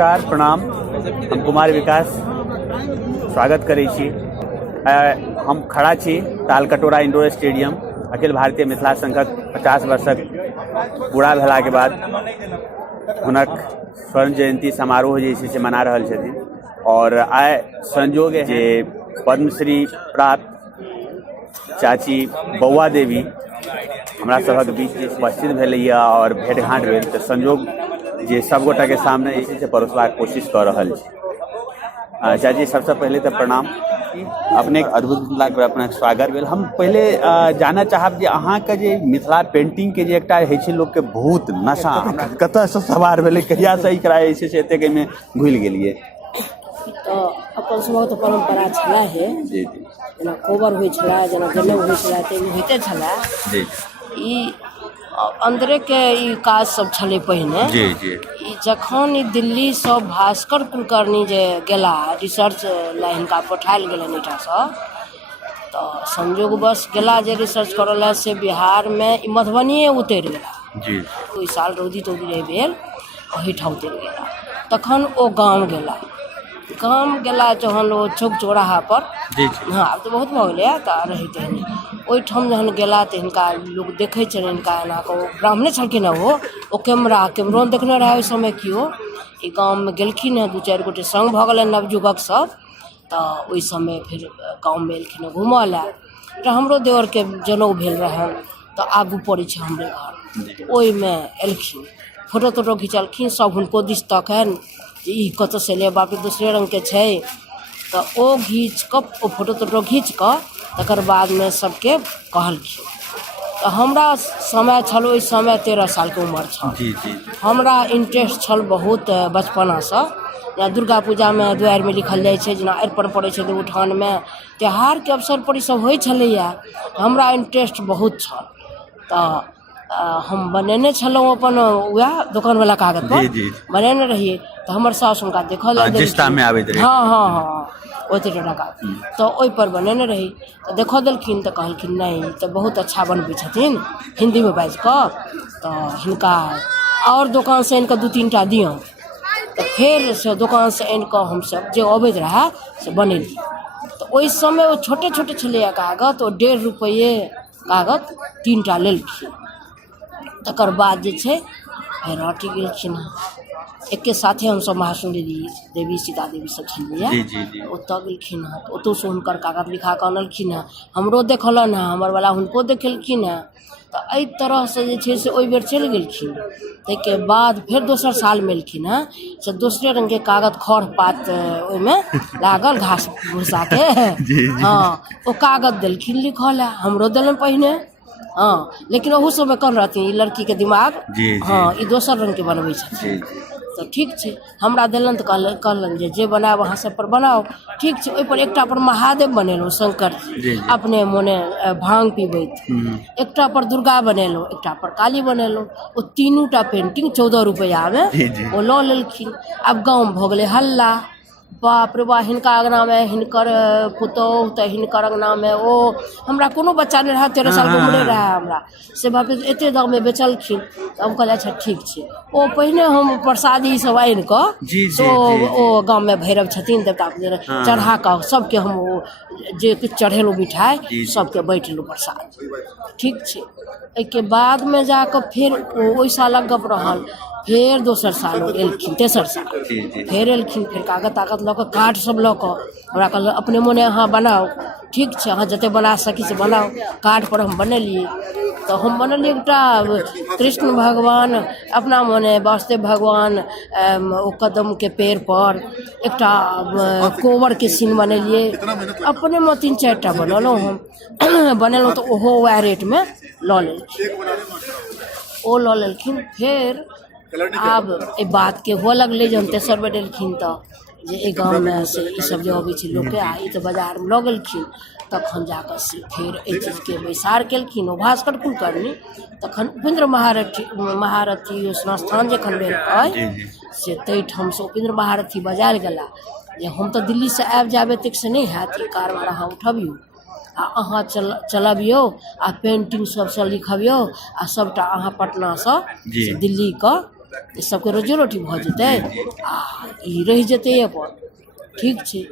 नमस्कार प्रणाम। हम कुमार विकास स्वागत करै छी। हम खड़ा छी तालकटोरा इंडोर स्टेडियम अखिल भारतीय मिथिला संघक 50 वर्षक पूरा भेलाके बाद हुनक स्वर्ण जयंती समारोह जे छै से मना रहल छथिन और आइ संयोग जे पद्मश्री प्राप्त चाची बौआ देवी हमरा सभक बीच उपस्थित भेलैए और भेंटघाँट भेल तऽ संयोग जे सब गोटा के सामने जे छै से परोसबाक कोशिश कऽ रहल छी। चाची सबसे पहले तो प्रणाम। अपने अद्भुत मिथिला अपना स्वागत भेल। हम पहले जानऽ चाहब जे अहाँके जे मिथिला पेंटिंग के जे एकटा होइ छै लोक के बहुत नशा कतऽसँ सवार भेलै, कहियासँ एकरा जे छै से एतेक एहिमे घुलि गेलियै? तो अपन सबक तो परंपरा छला है जी जी, जेना कोबर होइ छला, जेना जनउ होइ छला, तऽ होइते छला जी। ई अंदरे के ई काज सब छलै पहिने जी जी। ई जखन ई दिल्ली सँ भास्कर कुलकर्णी जे गेला रिसर्च ला हिनका पठायल गेलनि एहिठासँ, तऽ संयोगवश गेला जे रिसर्च करऽ ला से बिहारमे ई मधुबनिए उतरि गेला जी। ओहि साल रौदी तौदी नहि भेल, ओहिठाम उतरि गेला। तखन ओ गाम गेला जहन ओ चौक चौराहा पर जी जी, हाँ आब तऽ बहुत भऽ गेलै तऽ रहै तेहने ओहिठाम जहन गेला तऽ हिनका लोक देखै छलै, हिनका एना कऽ ओ ब्राह्मणे छलखिन हेँ, ओ कैमरो देखने रहै ओहि समय केओ। ई गाममे गेलखिन हेँ, 2-4 गोटे सङ्ग भऽ गेलनि नवयुवक सब, तऽ ओहि समय फेर गाममे एलखिन हेँ घूमऽ लए। तऽ हमरो देवरके जनउ भेल रहनि तऽ आगू पड़ै छै हमरे घर, ओहिमे एलखिन, फोटो तोटो घिचलखिन, सब हुनको दिस तकनि जे ई कतऽसँ एलै, बाप रे दोसरे रङ्गके छै। तऽ ओ घीच कऽ ओ फोटो तोटो घीच कऽ तकर बादमे सबके कहलखिन। तऽ हमरा समय छल ओहि समय 13 सालके उम्र छल जी जी। हमरा इंटरेस्ट छल बहुत बचपनासँ। या दुर्गा पूजामे दुआरिमे लिखल जाइ छै, जेना अरिपन पड़ै छै उठानमे, त्योहारके अवसर पर ई सब होइ छलैया, हमरा इंटरेस्ट बहुत छल। तऽ हम बनेने छलहुँ अपन वएह दोकानवला कागज पर बनेने रहिए। तऽ हमर साउस हुनका देखऽ लए देलखिन, हाँ हाँ हाँ ओते टाका, तऽ ओहिपर बनेने रही तऽ देखऽ देलखिन तऽ कहलखिन नहीं तऽ बहुत अच्छा बनबै छथिन हिन्दीमे बाजि कऽ, तऽ हिनका और दोकानसँ आनि कऽ 2-3 टा दियौन। तऽ फेर से दोकानसँ आनि कऽ हमसब जे अबैत रहै से बनेली। तऽ ओहि समय ओ छोटे छोटे छलैया कागज, ओ 1.5 रुपये कागज 3 टा लेलखिन। तकर बाद जे छै फेर हटि गेलखिन हेँ। एके साथे हमसब महासुंदरी देवी सीता देवी सब छलियै ओतऽ गेलखिन हेँ, तऽ ओतऽसँ हुनकर कागज लिखा कऽ अनलखिन हेँ, हमरो देखलनि हेँ, हमरवला हुनको देखेलखिन हेँ। तऽ एहि तरहसँ जे छै से ओहि बेर चलि गेलखिन। ताहिके बाद फेर दोसर सालमे एलखिन हेँ से दोसरे रङ्गके कागज खढ़ पात ओहिमे लागल घास भूसाके, हाँ ओ कागज देलखिन लिखऽ लए, हमरो देलनि पहिने, हाँ लेकिन ओहू सबमे कम रहथिन ई लड़कीके दिमाग, हाँ ई दोसर रङ्गके बनबै छथिन। तऽ ठीक छै हमरा देलनि तऽ कहलनि जे बनायब अहाँ सब पर बनाउ। ठीक छै, ओहिपर एकटा पर महादेव बनेलहुँ शंकर जी अपने मोने भांग पीबैत, एकटा पर दुर्गा बनेलहुँ, एकटा पर काली बनेलहुँ। ओ 3 टा पेंटिंग 14 रुपैआमे ओ लऽ लेलखिन। आब गाँव भऽ गेलै हल्ला, बाप रे बा हिनका अङ्गनामे हिनकर पुतौह, तऽ हिनकर अङ्गनामे ओ, हमरा कोनो बच्चा नहि रहै, 13 सालके उम्रे रहै हमरा, से बाप रे एतेक दाममे बेचलखिन। तऽ हम कहलिए अच्छा ठीक छै। ओ पहिने हम प्रसादी सब आनि कऽ सो ओ गाममे भैरव छथिन देवता चढ़ा कऽ सबके हम ओ जे किछु चढ़ेलहुँ मिठाइ सबके बाँटलहुँ प्रसाद, ठीक छै। एहिके बादमे जाकऽ फेर ओहि सालक गप रहल, फेर दोसर साल एलखिन, तेसर साल फेर एलखिन, फेर कागज तागज लऽ कऽ कार्ड सब लऽ कऽ हमरा कहलक अपने मोने अहाँ बनाउ, ठीक छै अहाँ जतेक बना सकी से बनाउ। कार्ड पर हम बनेलिए, तऽ हम बनेलिए एकटा कृष्ण भगवान अपना मोने, वासुदेव भगवान ओ कदमके पेड़ पर, एकटा कोबरके सीन बनेलिए, अपनेमे 3-4 टा बनेलहुँ हम बनेलहुँ। तऽ ओहो वएह रेटमे लऽ लेलखिन। फेर आब एहि बातके हुअ लगलै जहन तेसर बेर एलखिन तऽ जे एहि गाँवमे से ईसब जे अबै छै लोकके आ ई तऽ बाजारमे लऽ गेलखिन। तखन जाकऽ से फेर एहि चीजके बैसार केलखिन ओ भास्कर कुलकर्णी। तखन उपेन्द्र महारथी संस्थान जखन भेल अइ से ताहिठामसँ उपेन्द्र महारथी बजायल गेला जे हम तऽ दिल्लीसँ आबि जायब एतेकसँ नहि हैत, ई कारबार अहाँ उठबियौ आ अहाँ चलबियौ आ पेंटिंग सबसँ लिखबियौ आ सबटा अहाँ पटनासँ दिल्लीके ई सबके रोजी रोटी भऽ जेतै आ ई रहि जेतै अपन। ठीक छै,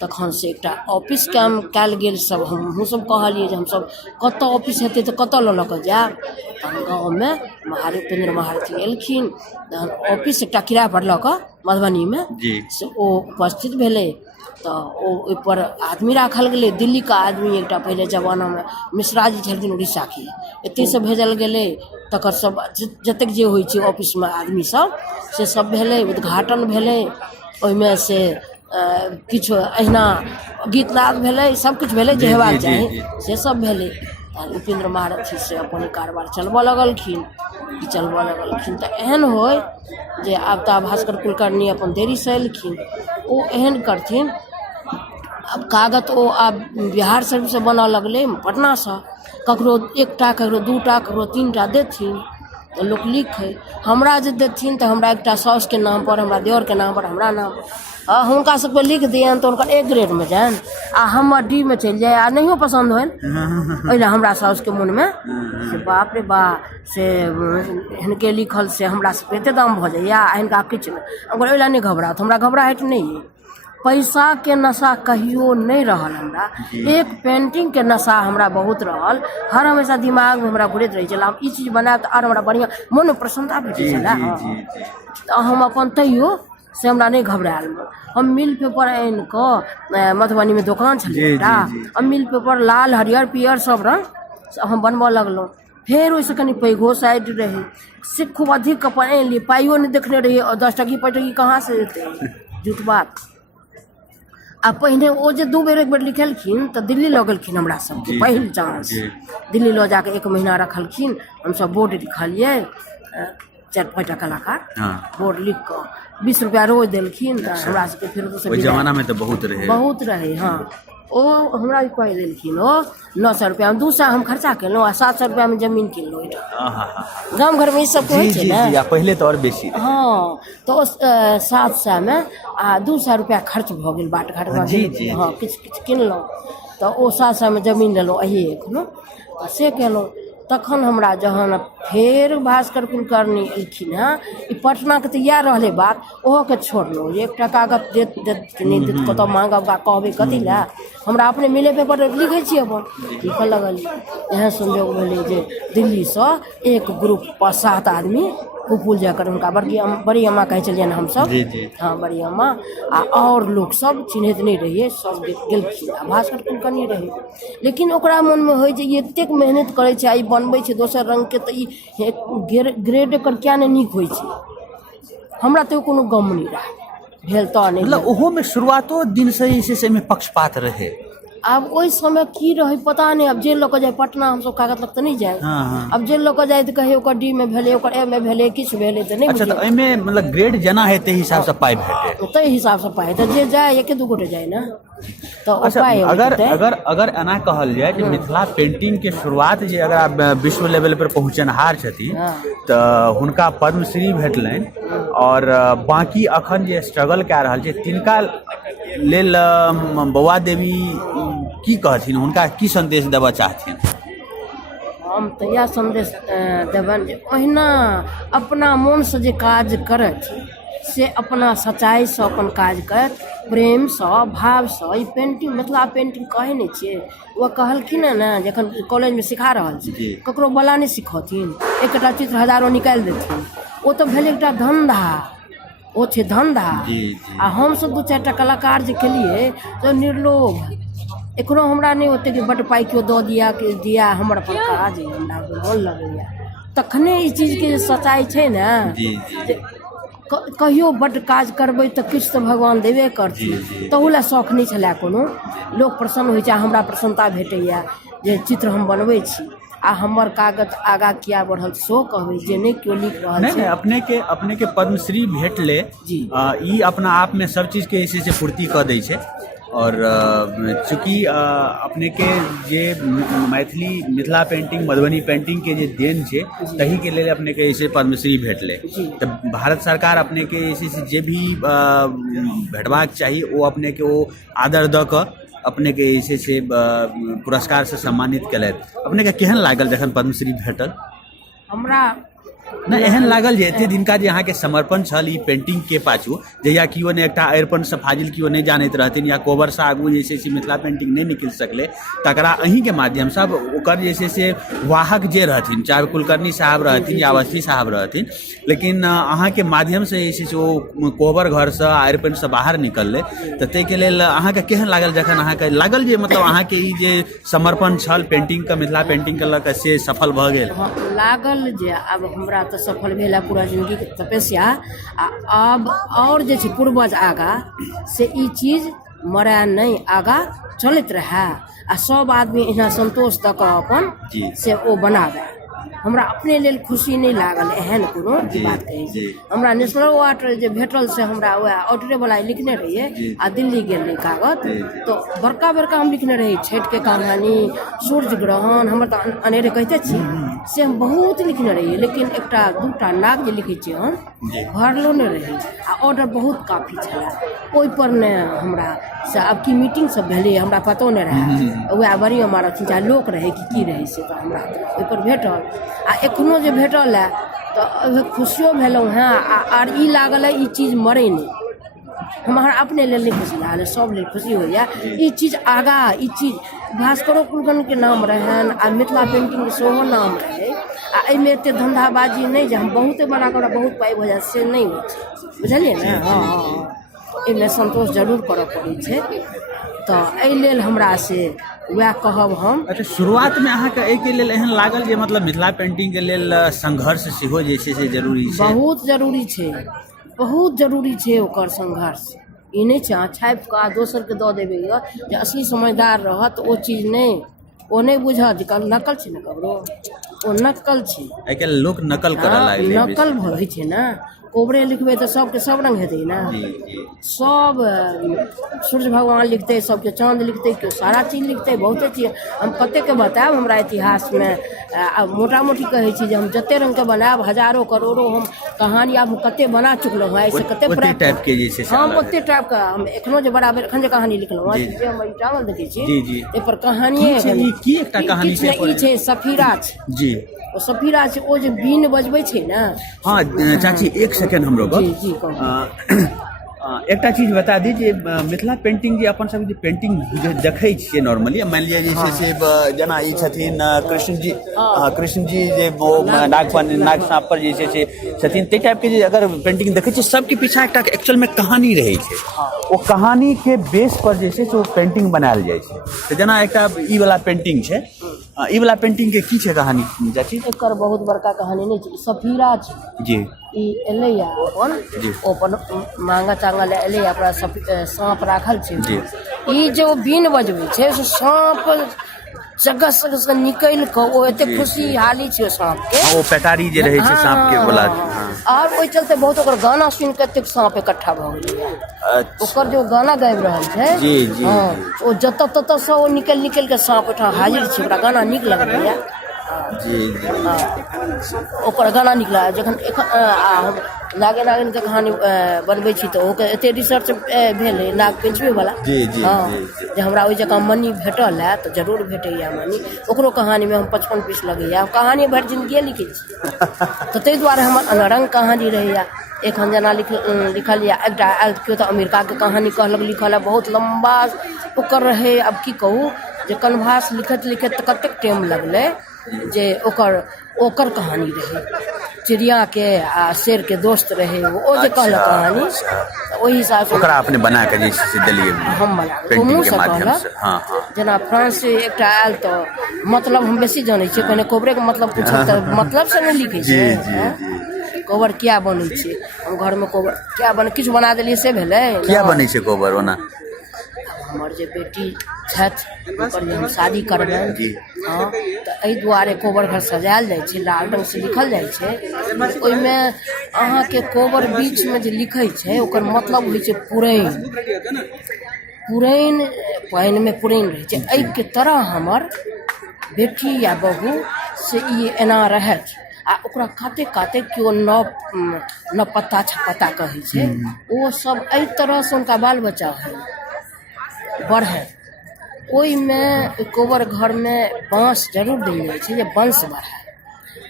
तखन से एकटा ऑफिस काम कयल गेल। सब हमहूँ सब कहलिए जे हमसब कतऽ ऑफिस हेतै तऽ कतऽ लऽ कऽ जायब। तहन गाँवमे उपेंद्र महारथी एलखिन, तहन ऑफिस एकटा किराया पर लऽ कऽ मधुबनीमे से ओ उपस्थित भेलै। तऽ ओ ओहिपर आदमी राखल गेलै, दिल्लीके आदमी एकटा पहिले जमानामे मिश्रा जी छलखिन उड़ीसाके, एतयसँ भेजल गेलै। तकर सब जतेक जे होइ छै ऑफिसमे आदमी सब से सब भेलै, उद्घाटन भेलै। ओहिमे से किछु अहिना गीत नाद भेलै, सबकिछु भेलै जे हेबाक चाही से सब भेलै। तहन उपेंद्र महारथी से अपन कारबार चलबऽ लगलखिन। तऽ एहन होय जे आब तऽ भास्कर कुलकर्णी अपन देरीसँ एलखिन, ओ एहन करथिन। अब कागज ओ आब बिहार सर्विस बनऽ लगलै पटनासँ, ककरो एकटा, ककरो दूटा, ककरो तीनटा देथिन तऽ लोक लिखै। हमरा जे देथिन तऽ हमरा एकटा साउसके नाम पर, हमरा देवरके नाम पर, हमरा नाम पर, हुनका सबके लिख दियनि तऽ हुनकर ए ग्रेडमे जानि आ हमर डी में चलि जाए आ नहियो पसन्द होनि। ओहि हमरा साउसके मोनमे से बाप रे बा से हिनके लिखल से हमरा सबके एतेक दाम भऽ जाइए आ हिनका किछु नहि। ओहि लए नहि घबराहत, हमरा घबराहट नहि अइ। पैसा के नशा कहियो नहीं रहल हमरा। एक पेंटिंग के नशा हमरा बहुत रहल, हर हमेशा दिमाग में हमरा घुरैत रहे छल। हम ई चीज बनायब तऽ आर हमरा बढ़िया मन में प्रसन्नता भेटै छलै। तऽ हम अपन तैयो से हमरा नहीं घबरायल। हम मिल पेपर आनि कऽ मधुबनी में दोकान छलै एकटा, हम मिल पेपर लाल हरियर पियर सब रंग हम बनबऽ लगलहुँ। फेर ओहिसँ कनि पैघो साइड रहे से खूब अधिक अपन आनि ली, पाइयो नहीं देखने रहिए। 10 टकी 5 टकी कहाँ से देते, झूठ बात। आ पहिने ओ जे 2 बेर 1 बेर लिखेलखिन तऽ दिल्ली लऽ गेलखिन हमरा सबके पहिल चांस। दिल्ली लऽ जाके 1 महीना रखलखिन, हमसब बोर्ड लिखलिए 4-5टा कलाकार बोर्ड लिख कऽ 20 रुपया रोज देलखिन। तऽ हमरा सबके फिर ओहि जमाना में तऽ बहुत रहे। हाँ, ओ हमरा पाइ देलखिन ओ 900 रुपया में 200 हम खर्चा केलहुँ आ 700 रुपया में जमीन किनलहुँ। गाँव घर में ई सब होइ छै ने, पहले तो और बेसी। हाँ, तो 700 में आ 200 रुपया खर्च भऽ गेल बाट घाट में। हाँ, किछु किनलहुँ तऽ ओ 700 में जमीन लेलहुँ। अही एखनो से केलहुँ। तखन हमरा जहन फेर भास्कर कुलकर्णी एलखिन हँ, ई पटनाके तऽ इएह रहलै बात, ओहोके छोड़लहुँ जे एकटा कागज देत कि नहीं देत, कतऽ मांगब कहबै कथी लए। हमरा अपने मिले पेपर लिखै छी, अपन लिखऽ लगलिए। एहन संयोग भेलै जे दिल्लीसँ एक ग्रुप 5-7 आदमी कुपुल जाकर हुनका बड़ी अम्मा कहै छलियनि हमसब। हाँ, बड़ी अम्मा आ और लोग सब चिन्हैत नहीं रहिए, सब गेलखिन आ भास्कर कुलकर्णी रहे। लेकिन ओकरा मन में होइ जे एतेक मेहनत करै छै, ई बनबै छै दोसर रंग के, तऽ ई ग्रेड एकर किया नहीं नीक होइ छै। हमरा तो कोनो गम नहीं रहा भेल तऽ नहीं। मतलब ओहो में शुरुआतो दिन से ही से में पक्षपात रहे। आब ओहि समय की रहे पता नहीं। अब जे लोग जाए पटना हम सब कागज लग तो नहीं जाए। अब जे लोग जाए तो कहे ओकर डी में भेले, ओकर ए में भेले, किछ भेले तो नहीं। अच्छा, तो एमे मतलब ग्रेड जना है ते हिसाब से पाई भेटे, ते हिसाब से पाई तो जे जाए 1-2 गोटे जाए ना तो अच्छा, अगर एना कहल जाए कि मिथिला पेंटिंग के शुरुआत जे अगर आप विश्व लेवल पर पहुँचनहार छथिन तऽ हुनका पद्मश्री भेटलनि और बाकी अखन जे स्ट्रगल कए रहल छै तिनका लेल बौआ देवी की कहथिन, हुनका की संदेश देबऽ चाहथिन? हम तऽ इएह संदेश देबनि जे ओहिना अपना मोनसँ जे काज करथि से अपना सच्चाइसँ अपन काज करथि, प्रेमसँ भावसँ। ई पेंटिंग मिथिला पेंटिंग कहै नहि छियै, ओ कहलखिन हँ ने जखन कॉलेजमे सिखा रहल छी, ककरो बला नहीं सिखथिन, एकटा चित्र हजारों निकालि देथिन। ओ तऽ भेल एकटा धंधा, ओ छै धंधा। आ हमसब 2-4टा कलाकार जे केलिए तऽ निर्लोभ। एखनो हमरा नहीं होते कि बड पाई क्यों दऽ दिया हमर अपन काज हमरा मोन लगैया। तखने ई चीजके जे सच्चाइ छै ने, कहियो बड काज करबै तऽ किछु तऽ भगवान देबे करथिन। तहू लए शौख नहीं छलै कोनो। लोक प्रसन्न होइ छै, हमरा प्रसन्नता भेटैया जे चित्र हम बनबै छी आ हमर कागज आगा किया बढ़ल सेहो कहबै जे नहीं क्यों लिख रहल छै। अपने के पद्मश्री भेटले ई अपना आप में सब चीज के से पूर्ति कऽ दै छै। और चूँकि अपने के जे मैथिली मिथिला पेंटिंग मधुबनी पेंटिंग के जे देन छै तही के लिए अपने के ऐसे पद्मश्री भेटले। तो भारत सरकार अपने के ऐसे जे भी भेटबाक चाहिए वो अपने के वो आदर दऽ कऽ अपने के ऐसे से पुरस्कार से सम्मानित केलथि। अपने के केहन लागल जखन पद्मश्री भेटल? हमरा ना एहन लागल जे एते दिनका जे अहाँके समर्पण छल ई पेंटिंग के पाछू जहिया किओ ने एकटा अरिपन से फाजिल किओ नहीं जानैत रहथिन या कोबर से आगू जे छै से मिथिला पेंटिंग नहीं निकल सकले तकरा अहीं के माध्यम से ओकर जे छै से वाहक जे रहथिन चाहे कुलकर्णी साहब रहथिन या अवस्थी साहब रहथिन लेकिन अहाँ के माध्यम से जे छै से ओ कोबर घर से अरिपन से बाहर निकलले तऽ ताहिके लेल अहाँके केहन लागल जखन अहाँके लागल जे मतलब अहाँके ई जे समर्पण छल पेंटिंग के मिथिला पेंटिंग के लऽ कऽ से सफल भऽ गेल? लागल जे अब हमरा तऽ सफल भेल है पूरा जिंदगी के तपस्या अब और जे छै पूर्वज आगा से ई चीज मरै नहीं आगा चलैत रहे आ सब आदमी इतना संतोष दऽ कऽ अपन से ओ बनाबे। हमरा अपने लेल खुशी नहीं लागल एहन कोनो बात कहै छी। हमरा नेशनल अवार्ड जे भेटल से हमरा वह ऑर्डरे वाला लिखने रहिए आ दिल्ली गेल रही कागज तो बड़का बड़का हम लिखने रही छठ के कहानी सूर्य ग्रहण हमर तऽ अनेरे कहते छी से हम बहुत लिखने रहिए लेकिन एकटा दूटा नाग जे लिखै छी हम भरलो नहीं रही आ ऑर्डर बहुत काफी छला ओहि पर ने हमरा से अब की मीटिंग सब भेलै हमरा पतो नहीं रहे वह बड़ी हमारा चाहे लोक रहे कि रहे से तो हमरा ओहि पर भेटल आ एखनो जे भेटल है तो खुशियों भेलहुँ हैं आर ई लागल है ई चीज मरे नहीं हमारा अपने लेल नहीं खुशी लागल सब लेल खुशी हो जाए ई चीज आगा ई चीज भास्करो कुलकर्णी के नाम रहन आ मिथिला पेंटिंग के सेहो नाम रहे आ एहिमे एते धंधाबाजी नहीं जे हम बहुते बना कर बहुत पाई हो जाए से नहीं हो बुझलिए ने। हाँ एहिमे संतोष जरूर करऽ पड़ै छै तऽ एहि लेल हमरा से वह कहब हम। अच्छा शुरुआत में अहाँके एहिके लेल एहन लागल जे मतलब मिथिला पेंटिंग के लेल संघर्ष सेहो जे छै से जरूरी छै? बहुत जरूरी छै बहुत जरूरी छै ओकर संघर्ष ई नहीं छै छापि कऽ दोसर के दऽ देबै जे असली समझदार रहत ओ चीज नहीं ओ नहीं बुझत जे नकल छै ने ककरो ओ नकल छै आइ काल्हि लोक नकल करऽ लागलै नकल होइ छै ना कोबरे लिखबै तऽ सबके सब रंग हेतै ना सब सूर्य भगवान लिखते सबके चाँद लिखते केओ सारा चीज लिखते बहुते चीज हम कते के बतायब हमरा इतिहास में मोटा मोटी कहै छी जे हम जते रंग के बनायब हजारों करोड़ों हम कहानी आब कते बना चुकलहुँ हैं ऐसे कते टाइप के जे छै हम ओते टाइप का हम एखनो जे बराबर एखन जे कहानी लिखलहुँ हैं जे हम टावल देखै छी एहि पर कहानी की एकटा कहानी छै ई छै सफीरा छै जी ओ सफीरा छै ओ जे बीन बजबै छै ना। हाँ चाची एक सेकंड हमरो जी एकटा चीज बता दी जे मिथिला पेंटिंग जे अपन सब जे पेंटिंग जे देखै छियै नॉर्मली मानि लिअ जे छै से जेना ई छथिन कृष्ण जी जे नाग साँप पर जे छै से छथिन ताहि टाइप के जे अगर पेंटिंग देखै छियै सबके पीछा एकटा एक्चुअल में कहानी रहै छै ओ कहानी के बेस पर जे छै से ओ पेंटिंग बनायल जाइ छै। तऽ जेना एकटा ई वाला पेंटिंग छै ई वाला पेंटिंग के की छै कहानी चाची? एकर बहुत बड़का कहानी नहीं छै सफीरा छै जी ई एलै अपन अपन मांगा चांगा ले एलै अपना सांप राखल छै ई जो बीन बजबै छै से सांप जगह से निकल के ओ एते खुशी हाली छै सांप के ओ पेटारी जे रहे छै सांप के बोला आब ओहि चलते बहुत ओकर गाना सुन के एते सांप इकट्ठा भऽ गेलै ओकर जो गाना गाबि रहल छै जी जी ओ जतऽ ततऽ से ओ निकल के सांप ओठा हाजिर छै ओकरा गाना नीक लगैया जी ओकर गाना निकला जखन हम नागे नागिन के कहानी बनबै छी तऽ ओकर एते रिसर्च भेल नाग पंचमी वाला जे हमरा ओहि जगह मनी भेटल है तऽ जरूर भेटैया मनी ओकरो कहानी में हम 55 पीस लगैया कहानी भरि जिंदगी लिखै छी तऽ ताहि दुआरे हमर रंग कहानी रहैया एखन जेना लिखल या एकटा केओ तऽ अमेरिका के कहानी कहलक लिखल है बहुत लम्बा ओकर रहे अब की कहू जे कन्भास लिखत लिखत कतेक टाइम लगलै जे ओकर कहानी रहे चिड़िया के आ शेर के दोस्त रहे ओ जे कहलक कहानी ओहि हिसाब से ओकरा अपने बना के जे से देलिए हम बना मुँह से कहलक जेना फ्रांस से एकटा आयल तऽ मतलब हम बेसी जानै छियै पहिने कोबरे के मतलब पूछब तऽ मतलब से नहीं लिखै छै कोबर क्या बनै छै हम घर में कोबर क्या बने किछु बना देलिए से भेलै क्या बनै छै कोबर ओना हमर जे बेटी छथि ओकर जे हम शादी करबनि हाँ तऽ एहि दुआरे कोबर घर सजायल जाइ छै लाल रंग से लिखल जाइ छै ओहिमे अहाँके कोबर बीच में जे लिखै छै ओकर मतलब होइ छै पुरैन पानि में पुरैन रहै छै एहि के तरह हमर बेटी या बहू से ई एना रहथि आ ओकरा काते काते केओ न पत्ता छपत्ता कहै छै ओ सब एहि तरह से उनका बाल बच्चा है बढ़े ओहि में कोबर घर में बाँस जरूर देल जाइ छै जे वंश बढ़े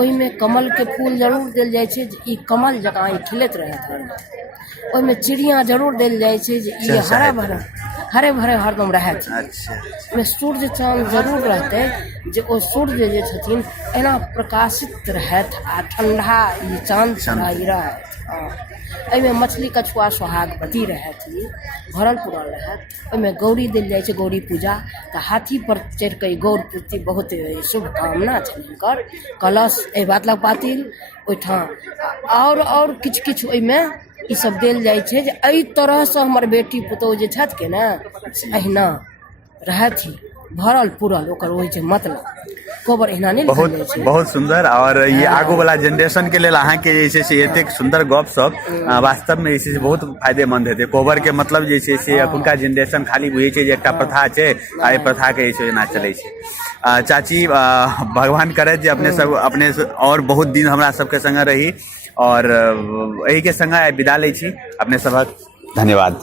ओहिमे कमल के फूल जरूर देल जाइ छै जे ई कमल जकाँ ई खिलैत रहत। ओहिमे चिड़िया जरूर देल जाइ छै जे ई हरे भरे हरदम रहत। ओहिमे सूर्य चाँद जरूर रहतै जे ओ सूर्य जे छथिन एना प्रकाशित रहत आ ठंडा ई चाँद ई रहत। एहिमे मछली कछुआ सोहागवती रहत, ई भरल पूरल रहत। ओहिमे गौरी देल जाइ छै, गौरी पूजा तऽ हाथी पर चढ़ि कऽ गौर पूजती बहुत शुभकामना छनि हिनकर। कलश एहि बात लग पातिल ओहिठाम और किछु किछु ओहिमे ई सब देल जाइ छै जे एहि तरहसँ हमर बेटी पुतहु जे छथि के ने अहिना रहथि भरल पूरल, ओकर होइ छै मतलब कोबर एहिना नहीं लिखल जाइ छै। बहुत सुंदर। और ये आगू वाला जनरेशन के लेल अहाँ के जे छै से एतेक सुंदर गप सब वास्तव में जे छै से बहुत फायदेमंद हेतै। कोबर के मतलब जे छै से अखुनका जनरेशन खाली बुझै छै जे एकटा प्रथा छै आ एहि प्रथा के जे छै एना चलै छै। चाची भगवान करे जे अपने और बहुत दिन हमरा सबके संगे रही और एहि के संगे विदा लै छी। अपने सबक धन्यवाद।